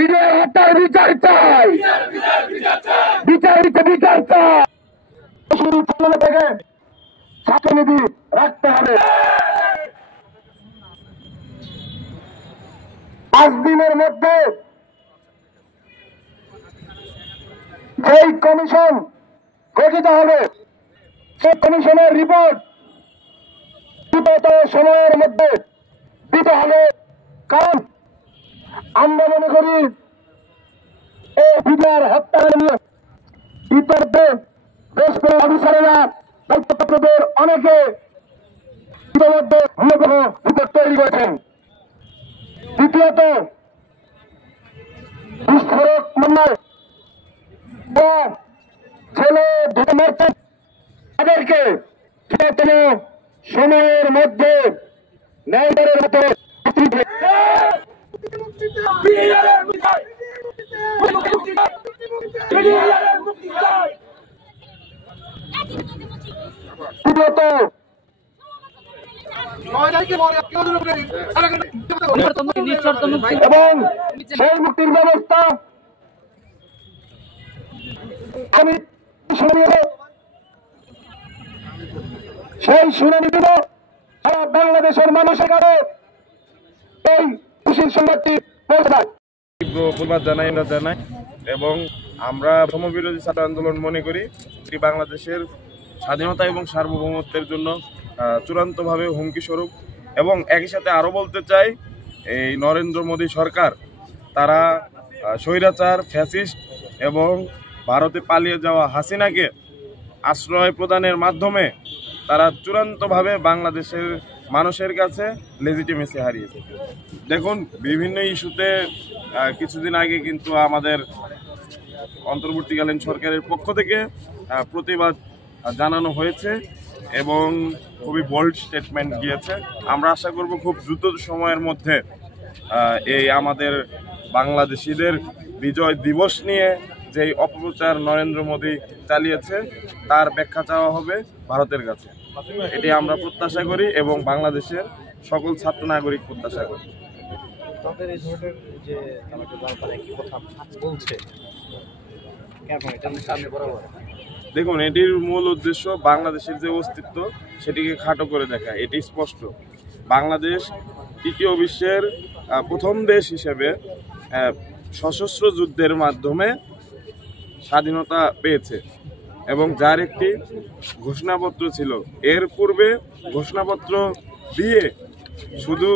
BDR হত্যার বিচার চাই, বিচার চাই। শুরু থেকে ছাত্রনীতি রাখতে হবে। 5 দিনের মধ্যে যেই কমিশন গঠিত হবে সেই কমিশনের রিপোর্ট দ্রুত সময়ের মধ্যে দিতে হবে। কারণ আমরা মনে করি এই বিডিআর হত্যা নিয়ে ইতিমধ্যে দেশ অফিসারেরা দায়িত্বপ্রাপ্তদের অনেকে ইতিমধ্যে রিপোর্ট তৈরি করেছেন। দ্বিতীয়ত, বিস্ফোরক মামলায় ছেলে ধরে মারছেন তাদেরকে সময়ের মধ্যে ন্যায়ের মতো এবং সেই মুক্তির ব্যবস্থা আমি সেই শুনানি দিব সারা বাংলাদেশের মানুষের কাছে এই খুশির সংবাদটি পৌঁছায়। প্রতিবাদ জানাই এবং আমরা সমবিরোধী ছাত্র আন্দোলন মনে করি এটি বাংলাদেশের স্বাধীনতা এবং সার্বভৌমত্বের জন্য চূড়ান্তভাবে হুমকি স্বরূপ। এবং একই সাথে আরও বলতে চাই, এই নরেন্দ্র মোদী সরকার তারা স্বৈরাচার, ফ্যাসিস্ট এবং ভারতে পালিয়ে যাওয়া হাসিনাকে আশ্রয় প্রদানের মাধ্যমে তারা চূড়ান্তভাবে বাংলাদেশের মানুষের কাছে লেজিটিমেসি হারিয়েছে। দেখুন, বিভিন্ন ইস্যুতে কিছুদিন আগে কিন্তু আমাদের অন্তর্বর্তীকালীন সরকারের পক্ষ থেকে প্রতিবাদ জানানো হয়েছে এবং খুবই বোল্ড স্টেটমেন্ট দিয়েছে। আমরা আশা করব খুব দ্রুত সময়ের মধ্যে এই আমাদের বাংলাদেশিদের বিজয় দিবস নিয়ে যেই অপপ্রচার নরেন্দ্র মোদী চালিয়েছে তার ব্যাখ্যা চাওয়া হবে ভারতের কাছে। এটি আমরা প্রত্যাশা করি এবং বাংলাদেশের সকল ছাত্র নাগরিক প্রত্যাশা করি। দেখুন, এটির মূল উদ্দেশ্য বাংলাদেশের যে অস্তিত্ব সেটিকে খাটো করে দেখা। এটি স্পষ্ট, বাংলাদেশ তৃতীয় বিশ্বের প্রথম দেশ হিসেবে সশস্ত্র যুদ্ধের মাধ্যমে স্বাধীনতা পেয়েছে এবং যার একটি ঘোষণাপত্র ছিল। এর পূর্বে ঘোষণাপত্র দিয়ে শুধু